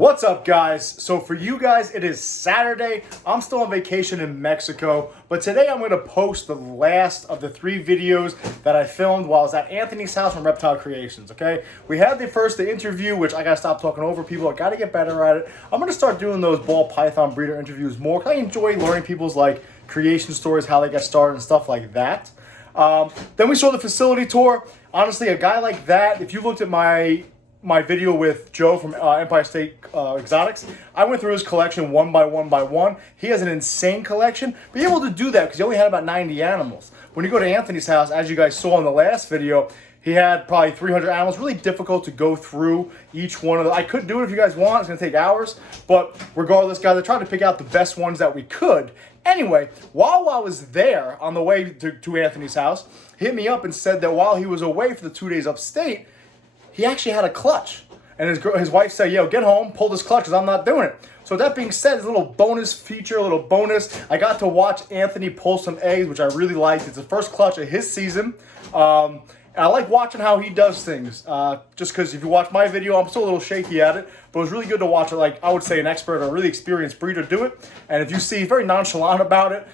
What's up, guys? So for you guys, it is Saturday. I'm still on vacation in Mexico, but today I'm going to post the last of the 3 videos that I filmed while I was at Anthony's house from Reptile Kreations, okay? We had the interview, which I got to stop talking over people. I got to get better at it. I'm going to start doing those ball python breeder interviews more because I enjoy learning people's creation stories, how they got started and stuff like that. Then we saw the facility tour. Honestly, a guy like that, if you looked at my video with Joe from Empire State Exotics, I went through his collection one by one. He has an insane collection. Be able to do that because he only had about 90 animals. When you go to Anthony's house, as you guys saw in the last video, he had probably 300 animals. Really difficult to go through each one of them. I could do it if you guys want. It's going to take hours. But regardless, guys, I tried to pick out the best ones that we could. Anyway, while I was there on the way to Anthony's house, he hit me up and said that while he was away for the 2 days upstate, he actually had a clutch. And his wife said, yo, get home, pull this clutch because I'm not doing it. So that being said, it's a little bonus feature, a little bonus. I got to watch Anthony pull some eggs, which I really liked. It's the first clutch of his season. And I like watching how he does things. Just because if you watch my video, I'm still a little shaky at it. But it was really good to watch it, I would say an expert or a really experienced breeder do it. And if you see, he's very nonchalant about it.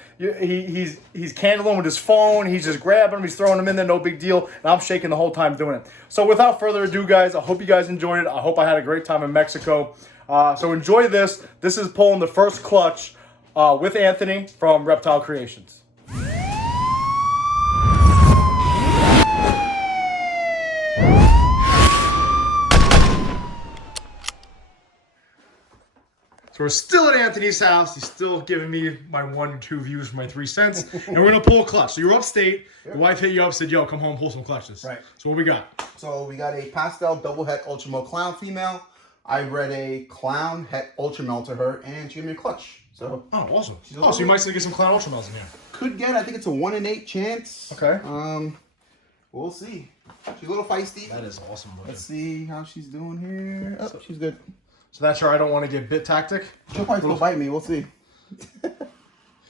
He's candling with his phone. He's just grabbing them. He's throwing them in there. No big deal. And I'm shaking the whole time doing it. So without further ado, guys, I hope you guys enjoyed it. I hope I had a great time in Mexico. So enjoy this. This is pulling the first clutch with Anthony from Reptile Kreations. So we're still at Anthony's house. He's still giving me my 1 or 2 views for my 3 cents. And we're going to pull a clutch. So you're upstate. Yep. Your wife hit you up, said, yo, come home, pull some clutches. Right. So what we got? So we got a pastel double het ultra male clown female. I bred a clown het ultra male to her, and she gave me a clutch. So oh, awesome. So you might still get some clown ultra males in here. Could get, I think it's a 1 in 8 chance. Okay. We'll see. She's a little feisty. That is awesome. Let's see how she's doing here. Oh, she's good. So that's her I don't want to get bit tactic? She'll probably still bite me. We'll see.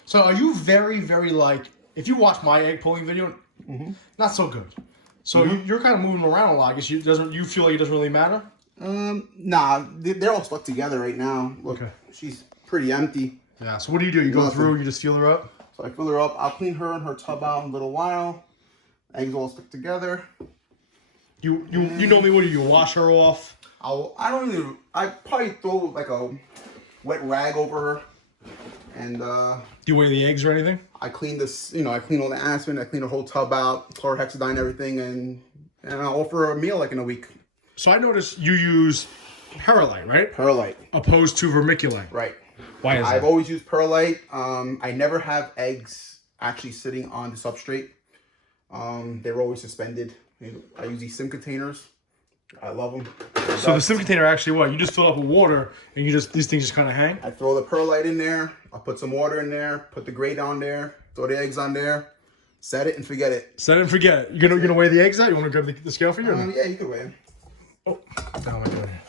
So are you very, very if you watch my egg pulling video, not so good. So you're kind of moving around a lot. I guess you feel like it doesn't really matter? Nah, they're all stuck together right now. Look, okay. She's pretty empty. Yeah, so what do? You go through, you just feel her up? So I fill her up. I'll clean her and her tub out in a little while. Eggs all stuck together. You normally, what do you wash her off? I probably throw a wet rag over her, and do you weigh the eggs or anything? I clean this, I clean all the aspen, I clean the whole tub out, chlorhexidine, everything, and I'll offer her a meal in a week. So I noticed you use perlite, right? Perlite. Opposed to vermiculite. Right. Why is that? I've always used perlite. I never have eggs actually sitting on the substrate. They're always suspended. I use these sim containers. I love them. So the sim container actually what? You just fill up with water and these things just kind of hang? I throw the perlite in there. I'll put some water in there. Put the grate on there. Throw the eggs on there. Set it and forget it. Set it and forget it. You're gonna weigh the eggs out? You want to grab the scale for you? Yeah, you can weigh them. Oh, what the hell am I doing here?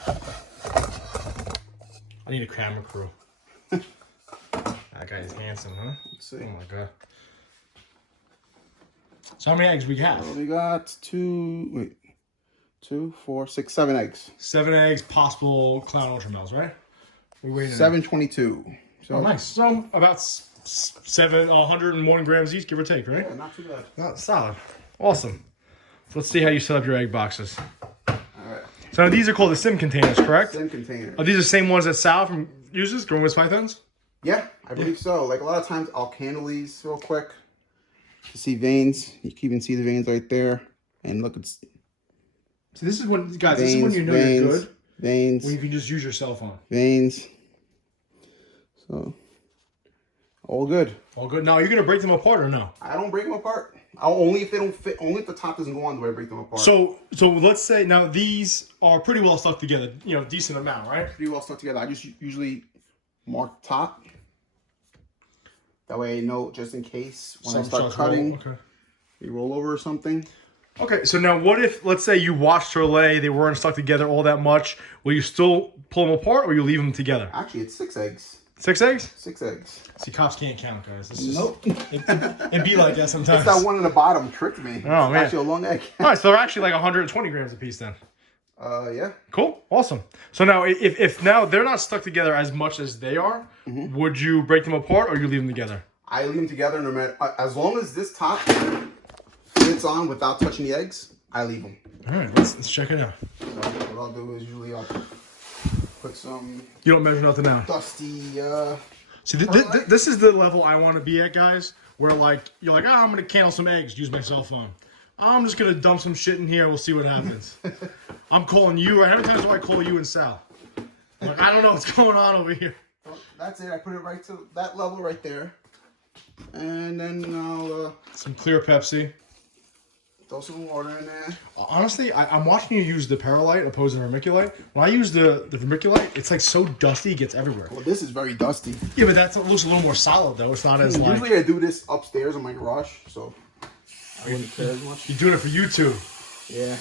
I need a camera crew. That guy is handsome, huh? Let's see. Oh my god. So how many eggs we have? We got 2, 4, 6, 7 eggs. 7 eggs, possible clown ultra males, right? We're waiting. 722. So, oh, nice. So about 101 grams each, give or take, right? Yeah, not too bad. Not solid. Awesome. So let's see how you set up your egg boxes. All right. So these are called the sim containers, correct? Sim containers. Are these the same ones that Sal uses, growing with pythons? Yeah, I believe so. A lot of times I'll candle these real quick to see veins. You can even see the veins right there. And look, it's... So this is when, guys, this is when you know you're good. Veins. When you can just use your cell phone. Veins. So, all good. All good. Now, are you going to break them apart or no? I don't break them apart. Only if they don't fit. Only if the top doesn't go on do I break them apart. So let's say now these are pretty well stuck together. Decent amount, right? Pretty well stuck together. I just usually mark the top. That way I know just in case when I start cutting, you roll over or something. Okay, so now what if, let's say you washed her lay, they weren't stuck together all that much. Will you still pull them apart or you leave them together? Actually, it's 6 eggs. 6 eggs? 6 eggs. See, cops can't count, guys. It's nope. It'd be like that sometimes. It's that one in the bottom tricked me. Oh, man. It's actually a long egg. All right, so they're actually like 120 grams a piece then. Yeah. Cool. Awesome. So now, if now they're not stuck together as much as they are, would you break them apart or you leave them together? I leave them together no matter, as long as this top fits on without touching the eggs, I leave them. All right, let's check it out. So what I'll do is usually I'll put some... You don't measure nothing out. Dusty, See, this is the level I want to be at, guys, where like, you're like, oh, I'm going to candle some eggs, use my cell phone. I'm just going to dump some shit in here, we'll see what happens. I'm calling you, how many times do I call you and Sal? I'm like, I don't know what's going on over here. So that's it, I put it right to that level right there. And then I'll... some clear Pepsi. Throw some water in there. Honestly, I'm watching you use the Perlite opposed to the vermiculite. When I use the vermiculite, it's like so dusty, it gets everywhere. Well, this is very dusty. Yeah, but that looks a little more solid, though. It's not as like... Usually I do this upstairs in my garage, so I wouldn't care as much. You're doing it for YouTube. Yeah.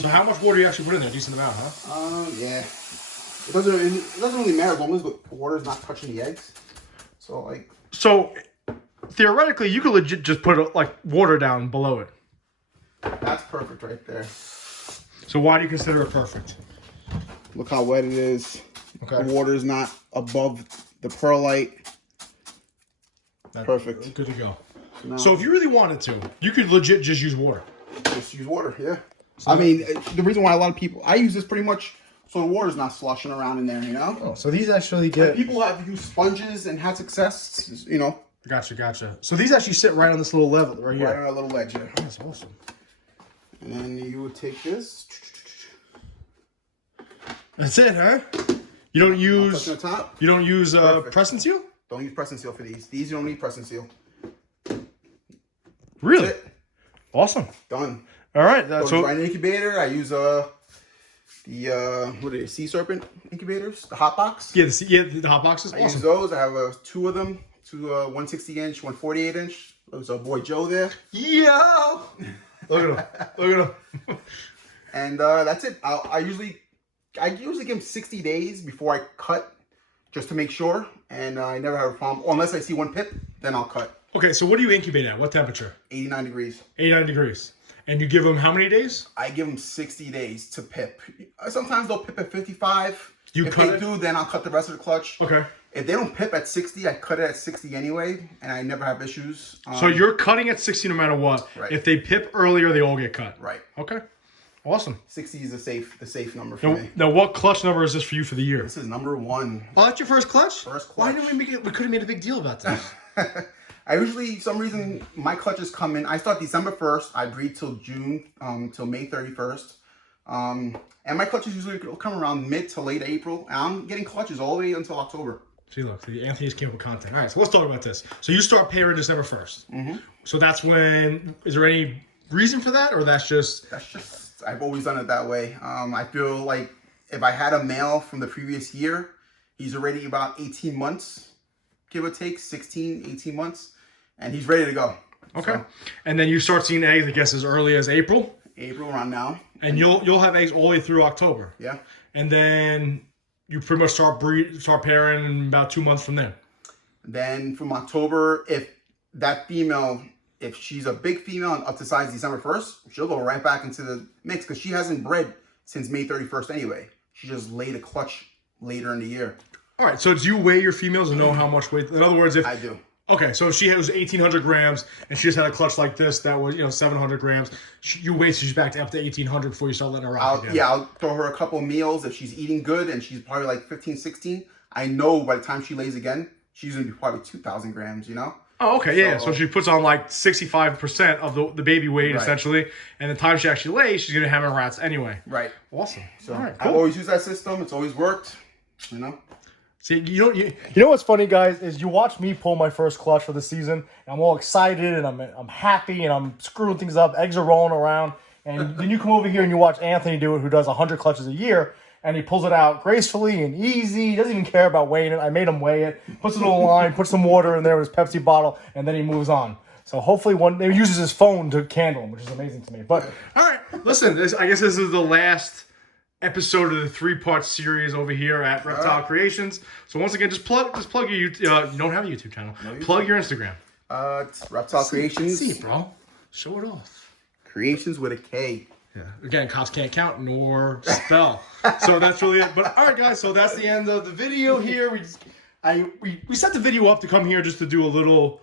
So how much water do you actually put in there? Decent amount, huh? Yeah. It doesn't really matter as long as the water's not touching the eggs. So, like... So, theoretically, you could legit just put, like, water down below it. That's perfect right there. So why do you consider it perfect? Look how wet it is. Okay. The water's not above the perlite. Perfect. Good to go. So if you really wanted to, you could legit just use water. Just use water, yeah. So I mean, the reason why a lot of people... I use this pretty much so the water's not sloshing around in there, you know? Oh, so these actually get... Like people have used sponges and had success, you know? Gotcha. So these actually sit right on this little level right here. Right on a little ledge here. Oh, that's awesome. And then you would take this. That's it, huh? You don't use... The top. You don't use press and seal? Don't use press and seal for these. These you don't need press and seal. Really? That's it. Awesome. Done. All right. That's Right in the incubator. I use what are they? Sea serpent incubators, the hot box. Yeah, the hot boxes. I use those. I have two of them, two 160-inch, 148-inch. There's our boy Joe there. Yo! Look at him. And that's it. I usually give him 60 days before I cut, just to make sure. And I never have a problem. Unless I see one pip, then I'll cut. Okay, so what do you incubate at? What temperature? 89 degrees. 89 degrees. And you give them how many days? I give them 60 days to pip. Sometimes they'll pip at 55. If cut they do, then I'll cut the rest of the clutch. Okay. If they don't pip at 60, I cut it at 60 anyway, and I never have issues. So you're cutting at 60 no matter what. Right. If they pip earlier, they all get cut. Right. Okay. Awesome. 60 is the safe number for me. Now, what clutch number is this for you for the year? This is number 1. Oh, that's your first clutch? First clutch. Why didn't we could have made a big deal about this. I usually, for some reason, my clutches come in. I start December 1st. I breed till June, till May 31st. And my clutches usually come around mid to late April. And I'm getting clutches all the way until October. See, look, Anthony just came up with content. All right, so let's talk about this. So you start pairing December 1st. Mm-hmm. So that's when, is there any reason for that, or that's just... I've always done it that way. I feel like if I had a male from the previous year, he's already about 18 months, give or take, 16, 18 months, and he's ready to go. Okay. So, and then you start seeing eggs, I guess, as early as April? April, around now. And you'll have eggs all the way through October? Yeah. And then you pretty much start pairing in about 2 months from there? Then from October, if that female... If she's a big female and up to size December 1st, she'll go right back into the mix because she hasn't bred since May 31st anyway. She just laid a clutch later in the year. All right, so do you weigh your females and know how much weight? In other words, if... I do. Okay, so if she was 1,800 grams and she just had a clutch like this that was, 700 grams, you wait till she's back to up to 1,800 before you start letting her out again. Yeah, I'll throw her a couple of meals. If she's eating good and she's probably like 15, 16, I know by the time she lays again, she's going to be probably 2,000 grams, you know? Oh, okay, yeah. So she puts on like 65% of the baby weight, right, essentially, and the time she actually lays, she's gonna have her rats anyway. Right. Awesome. So all right, cool. I've always used that system. It's always worked. You know. See, you know what's funny, guys, is you watch me pull my first clutch for the season, and I'm all excited and I'm happy and I'm screwing things up. Eggs are rolling around, and then you come over here and you watch Anthony do it, who does 100 clutches a year. And he pulls it out gracefully and easy. He doesn't even care about weighing it. I made him weigh it. Puts it on the line, puts some water in there with his Pepsi bottle, and then he moves on. So hopefully he uses his phone to candle him, which is amazing to me. But all right, listen, I guess this is the last episode of the 3-part series over here at Reptile Creations. So once again, just plug your you don't have a YouTube channel. No, plug your Instagram. It's Reptile Creations. See it, bro. Show it off. Creations with a K. Yeah. Again, cops can't count nor spell. So that's really it. But all right, guys. So that's the end of the video here. We set the video up to come here just to do a little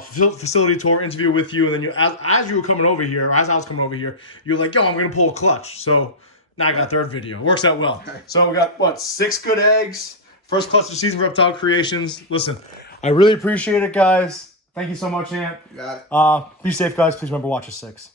facility tour interview with you, and then as you were coming over here, as I was coming over here, you're like, yo, I'm gonna pull a clutch. So now I got a third video. Works out well. So we got what, 6 good eggs. First clutch of the season for Reptile Creations. Listen, I really appreciate it, guys. Thank you so much, Ant. You got it. Be safe, guys. Please remember, watch a 6.